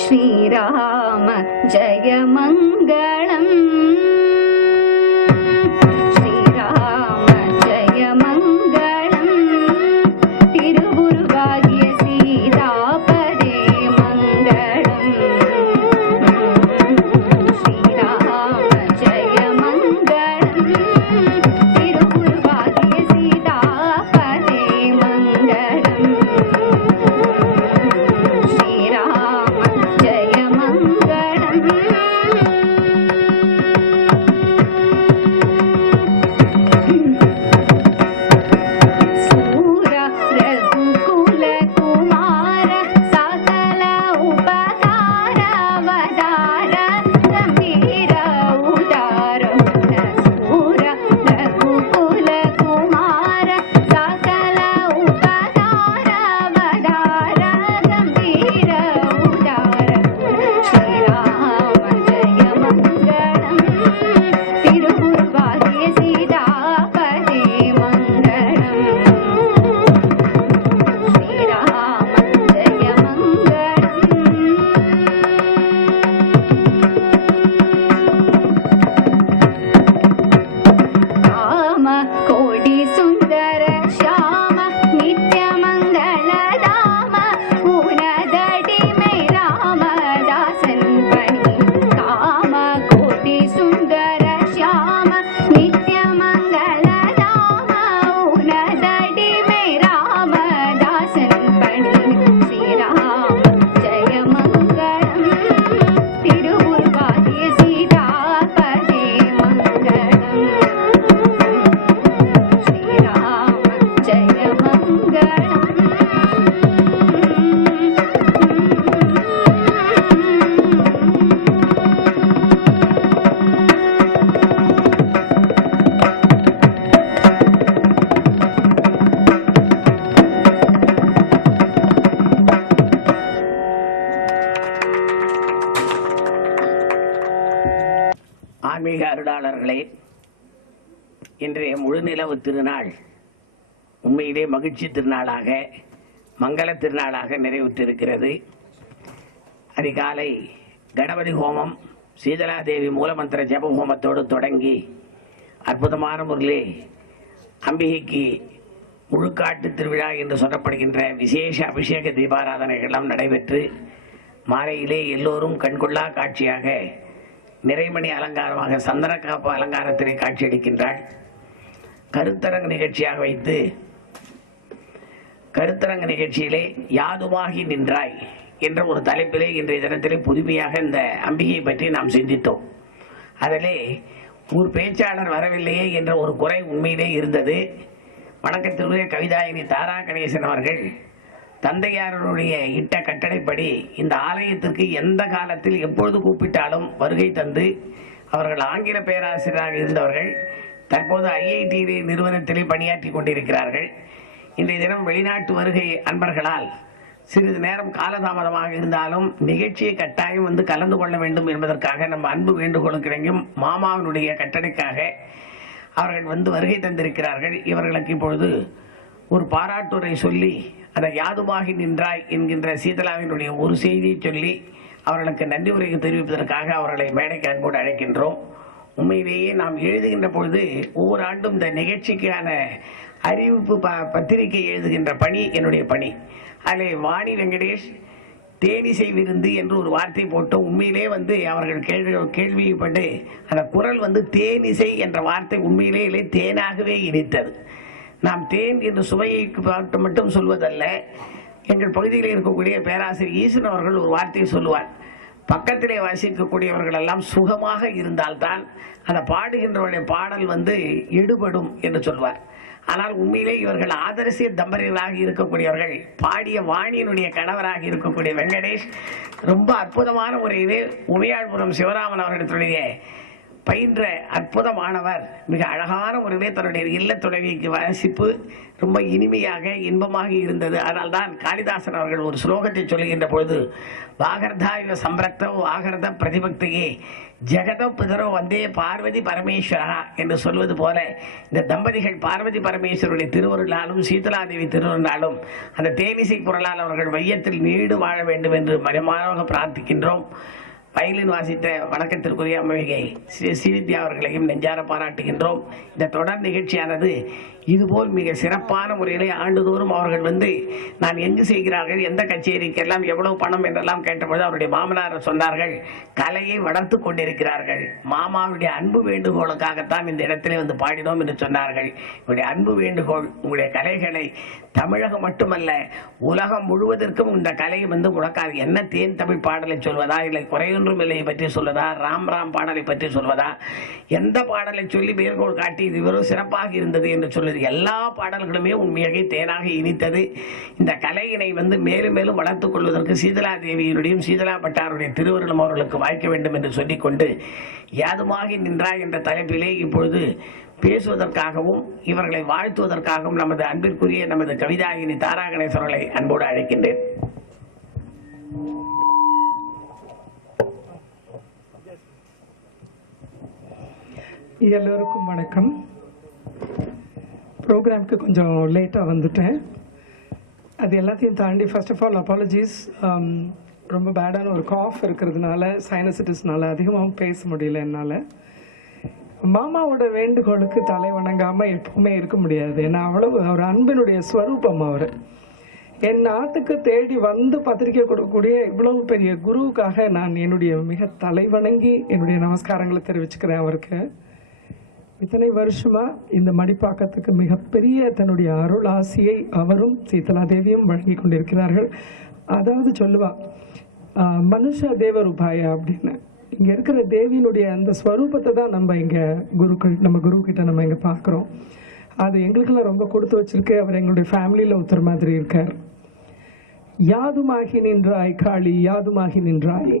श्रीराम जय मङ्गलम् श्रीराम जय मङ्गलम् तिरुगुरुभाग्य सीतापदे मङ्गलम् श्रीराम जय मङ्गलम् तिरुगुरुभाग्य सीतापदे मङ्गलम् श्रीराम जय मङ्गलम् ஆன்மீக அருளாளர்களே, இன்றைய முழுநிலவு திருநாள் உண்மையிலே மகிழ்ச்சி திருநாளாக, மங்கள திருநாளாக நிறைவுற்றிருக்கிறது. அதிகாலை கணபதி ஹோமம், சீதலாதேவி மூலமந்திர ஜப ஹோமத்தோடு தொடங்கி அற்புதமான முறையிலே அம்பிகைக்கு முழுக்காட்டு திருவிழா என்று சொல்லப்படுகின்ற விசேஷ அபிஷேக தீபாராதனைகளெல்லாம் நடைபெற்று மாலையிலே எல்லோரும் கண்கொள்ளா காட்சியாக நிறைமணி அலங்காரமாக சந்தன காப்பு அலங்காரத்திலே காட்சியளிக்கின்றாள். கருத்தரங்கு நிகழ்ச்சியாக வைத்து கருத்தரங்கு நிகழ்ச்சியிலே யாதுமாகி நின்றாய் என்ற ஒரு தலைப்பிலே இன்றைய தினத்திலே புதுமையாக இந்த அம்பிகையை பற்றி நாம் சிந்தித்தோம். அதிலே ஒரு பேச்சாளர் வரவில்லையே என்ற ஒரு குறை உண்மையிலே இருந்தது. வணக்கத்திற்குரிய கவிதாயினி தாரா கணேசன் அவர்கள் தந்தையாரருடைய இட்ட கட்டளைப்படி இந்த ஆலயத்திற்கு எந்த காலத்தில் எப்பொழுது கூப்பிட்டாலும் வருகை தந்து, அவர்கள் ஆங்கில பேராசிரியராக இருந்தவர்கள் தற்போது ஐஐடி நிறுவனத்திலே பணியாற்றி கொண்டிருக்கிறார்கள். இன்றைய தினம் வெளிநாட்டு வருகை அன்பர்களால் சிறிது நேரம் காலதாமதமாக இருந்தாலும் நிகழ்ச்சியை கட்டாயம் வந்து கலந்து கொள்ள வேண்டும் என்பதற்காக நம்ம அன்பு வேண்டுகோளுக்கு இணங்கும் மாமாவினுடைய கட்டளைக்காக அவர்கள் வந்து வருகை தந்திருக்கிறார்கள். இவர்களுக்கு இப்பொழுது ஒரு பாராட்டுரை சொல்லி அதை யாதுமாகி நின்றாய் என்கின்ற சீதலாவினுடைய ஒரு செய்தியை சொல்லி அவர்களுக்கு நன்றி உரை தெரிவிப்பதற்காக அவர்களை மேடைக்கு அன்போடு அழைக்கின்றோம். உண்மையிலேயே நாம் எழுதுகின்ற பொழுது ஒவ்வொரு ஆண்டும் இந்த நிகழ்ச்சிக்கான அறிவிப்பு பத்திரிகை எழுதுகின்ற பணி என்னுடைய பணி. அதில் வாணி வெங்கடேஷ் தேனிசை விருந்து என்று ஒரு வார்த்தை போட்டோம். உண்மையிலே வந்து அவர்கள் கேள்விப்பட்டு அந்த குரல் வந்து தேனிசை என்ற வார்த்தை உண்மையிலே தேனாகவே இனித்தது. நாம் தேன் என்று சுவையை மட்டும் சொல்வதல்ல. எங்கள் பகுதியில் இருக்கக்கூடிய பேராசிரியர் ஈசன் அவர்கள் ஒரு வார்த்தையை சொல்லுவார், பக்கத்திலே வாசிக்கக்கூடியவர்கள் எல்லாம் சுகமாக இருந்தால்தான் அந்த பாடுகின்றவருடைய பாடல் வந்து எடுபடும் என்று சொல்வார். ஆனால் உண்மையிலே இவர்கள் ஆதரசிய தம்பதிகளாக இருக்கக்கூடியவர்கள், பாடிய வாணியினுடைய கணவராக இருக்கக்கூடிய வெங்கடேஷ் ரொம்ப அற்புதமான முறையிலே உமையாள்புரம் சிவராமன் அவர்களுடைய பயின்ற அற்புதமானவர். மிக அழகான முறையிலே தன்னுடைய இல்ல துணைவிக்கு வாசிப்பு ரொம்ப இனிமையாக இன்பமாக இருந்தது. அதனால்தான் காளிதாசன் அவர்கள் ஒரு ஸ்லோகத்தை சொல்லுகின்ற பொழுது வாகர்தா இவ சம்பிரக்தோ வாகர்த பிரதிபக்தியே ஜெகதோ பிதரோ வந்தே பார்வதி பரமேஸ்வரா என்று சொல்வது போல இந்த தம்பதிகள் பார்வதி பரமேஸ்வருடைய திருவருளாலும் சீதலாதேவி திருவருளாலும் அந்த தேனிசை குரலால் அவர்கள் வையத்தில் நீடு வாழ வேண்டும் என்று மனமாக பிரார்த்திக்கின்றோம். வயலின் வாசித்த வணக்கத்திற்குரிய அம்பிகை ஸ்ரீவித்யா அவர்களையும் நெஞ்சார பாராட்டுகின்றோம். இந்த தொடர் நிகழ்ச்சியானது இதுபோல் மிக சிறப்பான முறையிலே ஆண்டுதோறும் அவர்கள் வந்து நான் எங்கு செய்கிறார்கள், எந்த கச்சேரிக்கெல்லாம் எவ்வளவு பணம் என்றெல்லாம் கேட்டபோது அவருடைய மாமனார் சொன்னார்கள், கலையை வளர்த்து கொண்டிருக்கிறார்கள், மாமாவுடைய அன்பு வேண்டுகோளுக்காகத்தான் இந்த இடத்திலே வந்து பாடினோம் என்று சொன்னார்கள். உங்களுடைய அன்பு வேண்டுகோள், உங்களுடைய கலைகளை தமிழகம் மட்டுமல்ல உலகம் முழுவதற்கும் இந்த கலை வந்து முடக்காது. என்ன தேன் தமிழ் பாடலை சொல்வதா, இல்லை குறையொன்றும் இல்லையை பற்றி சொல்வதா, ராம் ராம் பாடலை பற்றி சொல்வதா, எந்த பாடலை சொல்லி மேற்கோள் காட்டி இது இவ்வளவு சிறப்பாக இருந்தது என்று சொல்வது, எல்லா பாடல்களுமே உண்மையாக தேனாக இனித்தது. இந்த கலையினை வந்து மேலும் மேலும் வளர்த்துக் கொள்வதற்கு சீதலாதேவியினுடையும் சீதலா பட்டாருடைய திருவருளும் அவர்களுக்கு வாய்க்க வேண்டும் என்று சொல்லிக்கொண்டு யாதுமாகி நின்றாய் என்ற தலைப்பிலே இப்பொழுது பேசுவதற்காகவும் இவர்களை வாழ்த்துவதற்காகவும் நமது அன்பிற்குரிய நமது கவிதாயினி தாரா கணேசன் அவர்களை அன்போடு அழைக்கின்றேன். எல்லோருக்கும் வணக்கம். ப்ரோக்ராம்க்கு கொஞ்சம் லேட்டாக வந்துட்டேன். அது எல்லாத்தையும் தாண்டி ஃபர்ஸ்ட் ஆஃப் ஆல் அப்பாலஜிஸ். ரொம்ப பேடான ஒரு காஃப் இருக்கிறதுனால, சைனசிட்டிஸ்னால அதிகமாகவும் பேச முடியல என்னால். மாமாவோட வேண்டுகோளுக்கு தலை வணங்காமல் எப்பவுமே இருக்க முடியாது. ஏன்னா அவ்வளவு அவர் அன்பினுடைய ஸ்வரூபம். அவர் என் நாட்டுக்கு தேடி வந்து பத்திரிக்கை கொடுக்கக்கூடிய இவ்வளவு பெரிய குருவுக்காக நான் என்னுடைய மிக தலை வணங்கி என்னுடைய நமஸ்காரங்களை தெரிவிச்சுக்கிறேன் அவருக்கு. இத்தனை வருஷமா இந்த மடிப்பாக்கத்துக்கு மிகப்பெரிய தன்னுடைய அருள் ஆசியை அவரும் சீதலாதேவியும் வழங்கி கொண்டிருக்கிறார்கள். அதாவது சொல்லுவா மனுஷ தேவரூபாயா அப்படின்னு. இங்க இருக்கிற தேவியினுடைய அந்த ஸ்வரூபத்தை தான் நம்ம இங்க நம்ம குரு கிட்ட நம்ம இங்க பார்க்குறோம். அது எங்களுக்கெல்லாம் ரொம்ப கொடுத்து வச்சிருக்கு. அவர் எங்களுடைய ஃபேமிலியில ஒருத்தர் மாதிரி இருக்கார். யாதுமாகி நின்றாய் காளி, யாதுமாகி நின்றாய்,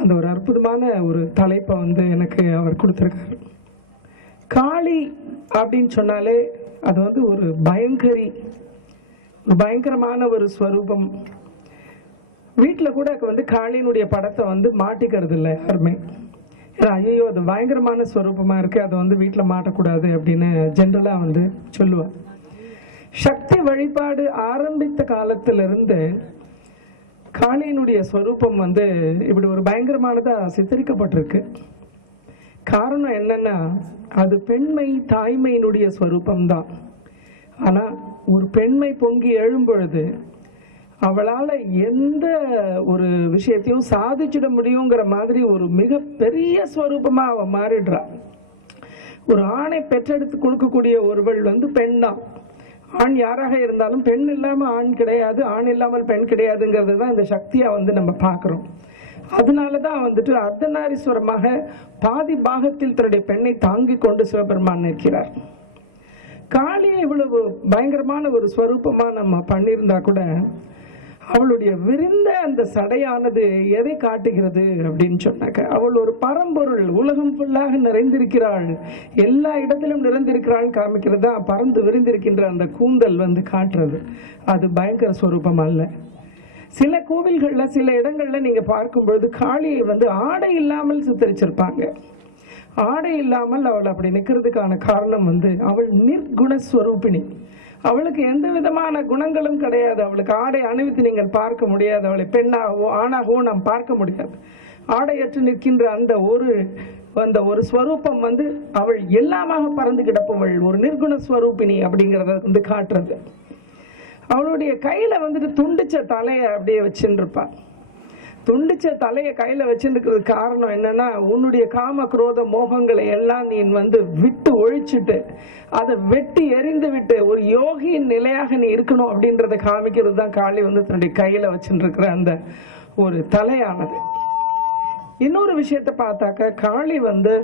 அந்த ஒரு அற்புதமான ஒரு தலைப்பை வந்து எனக்கு அவர் கொடுத்துருக்காரு. காளி அப்படின்னு சொன்னாலே அது வந்து ஒரு பயங்கரமான ஒரு ஸ்வரூபம். வீட்டில் கூட வந்து காளியினுடைய படத்தை வந்து மாட்டிக்கிறது இல்லை யாருமே. ஐயோ அது பயங்கரமான ஸ்வரூபமா இருக்கு, அதை வந்து வீட்டில் மாட்டக்கூடாது அப்படின்னு ஜென்ரலா வந்து சொல்லுவார். சக்தி வழிபாடு ஆரம்பித்த காலத்திலிருந்து காளியினுடைய ஸ்வரூபம் வந்து இப்படி ஒரு பயங்கரமானதா சித்தரிக்கப்பட்டிருக்கு. காரணம் என்னன்னா, அது பெண்மை தாய்மையினுடைய ஸ்வரூபம்தான். ஆனா ஒரு பெண்மை பொங்கி எழும் பொழுது அவளால எந்த ஒரு விஷயத்தையும் சாதிச்சிட முடியுங்கிற மாதிரி ஒரு மிக பெரிய ஸ்வரூபமா அவ மாறிடுறா. ஒரு ஆணை பெற்றெடுத்து கொடுக்கக்கூடிய ஒருவள் வந்து பெண் தான். ஆண் யாராக இருந்தாலும் பெண் இல்லாம ஆண் கிடையாது, ஆண் இல்லாமல் பெண் கிடையாதுங்கிறது தான் இந்த சக்தியா வந்து நம்ம பார்க்கிறோம். அதனாலதான் வந்துட்டு அர்த்தநாரீஸ்வரமாக பாதி பாகத்தில் தன்னுடைய பெண்ணை தாங்கி கொண்டு சிவபெருமான் நிற்கிறார். காளியை இவ்வளவு பயங்கரமான ஒரு ஸ்வரூபமா நம்ம பண்ணியிருந்தா கூட அவளுடைய விரிந்த அந்த சடையானது எதை காட்டுகிறது அப்படின்னு சொன்னாக்க, அவள் ஒரு பரம்பொருள், உலகம் ஃபுல்லாக நிறைந்திருக்கிறாள், எல்லா இடத்திலும் நிறைந்திருக்கிறாள் காமிக்கிறது தான் பறந்து விரிந்திருக்கின்ற அந்த கூந்தல் வந்து காட்டுறது. அது பயங்கர ஸ்வரூபம் அல்ல. சில கோவில்கள்ல சில இடங்கள்ல நீங்க பார்க்கும் பொழுது காளியை வந்து ஆடை இல்லாமல் சித்தரிச்சிருப்பாங்க. ஆடை இல்லாமல் அவள் அப்படி நிற்கிறதுக்கான காரணம் வந்து அவள் நிர்குணஸ்வரூபிணி. அவளுக்கு எந்த விதமான குணங்களும் கிடையாது. அவளுக்கு ஆடை அணிவித்து நீங்கள் பார்க்க முடியாது. அவளை பெண்ணாகவோ ஆணாகவோ நாம் பார்க்க முடியாது. ஆடையற்று நிற்கின்ற அந்த ஒரு ஸ்வரூபம் வந்து அவள் எல்லாமாக பறந்து கிடப்பவள், ஒரு நிர்குணஸ்வரூபிணி அப்படிங்கிறத வந்து காட்டுறது. அவளுடைய கையில வந்துட்டு துண்டிச்ச தலையை அப்படியே வச்சுட்டு இருப்பாள். துண்டிச்ச தலையை கையில வச்சுருக்கிறது காரணம் என்னன்னா, உன்னுடைய காம குரோத மோகங்களை எல்லாம் நீ வந்து விட்டு ஒழிச்சுட்டு அதை வெட்டி எறிந்து விட்டு ஒரு யோகியின் நிலையாக நீ இருக்கணும் அப்படின்றத காமிக்கிறது தான் காளி வந்து தன்னுடைய கையில வச்சுருக்கிற அந்த ஒரு தலையானது. இன்னொரு விஷயத்த பார்த்தாக்க, காளி வந்து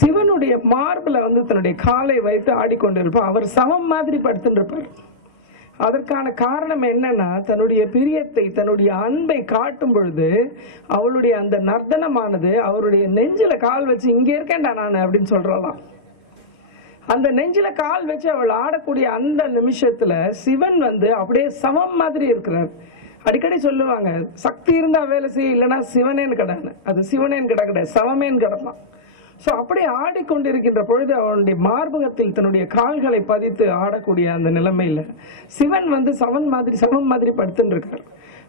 சிவனுடைய மார்புல வந்து தன்னுடைய காலை வைத்து ஆடிக்கொண்டிருப்பார். அவர் சமம் மாதிரி படுத்துட்டு இருப்பார். அதற்கான காரணம் என்னன்னா, தன்னுடைய பிரியத்தை தன்னுடைய அன்பை காட்டும் பொழுது அவளுடைய அந்த நர்த்தனமானது அவருடைய நெஞ்சில கால் வச்சு இங்க இருக்கேன்டா நான் அப்படின்னு சொல்றாளாம். அந்த நெஞ்சில கால் வச்சு அவள் ஆடக்கூடிய அந்த நிமிஷத்துல சிவன் வந்து அப்படியே சமம் மாதிரி இருக்கிறார். அடிக்கடி சொல்லுவாங்க, சக்தி இருந்தா வேலை செய்ய, இல்லைன்னா சிவனேன்னு கிடன்னு. அது சிவனேன்னு கிடையாது, சமமேன்னு கிடப்பான். ஸோ அப்படியே ஆடிக்கொண்டிருக்கின்ற பொழுது அவனுடைய மார்பகத்தில் தன்னுடைய கால்களை பதித்து ஆடக்கூடிய அந்த நிலைமையில சிவன் வந்து சமம் மாதிரி படுத்துட்டு இருக்கார்.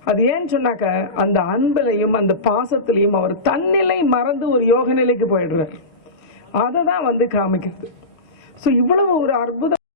அது ஏன்னு சொன்னாக்க, அந்த அன்பிலையும் அந்த பாசத்திலையும் அவர் தன்னிலை மறந்து ஒரு யோக நிலைக்கு போயிடுறார். அதை தான் வந்து காமிக்கிறது. ஸோ இவ்வளவு ஒரு அற்புதம்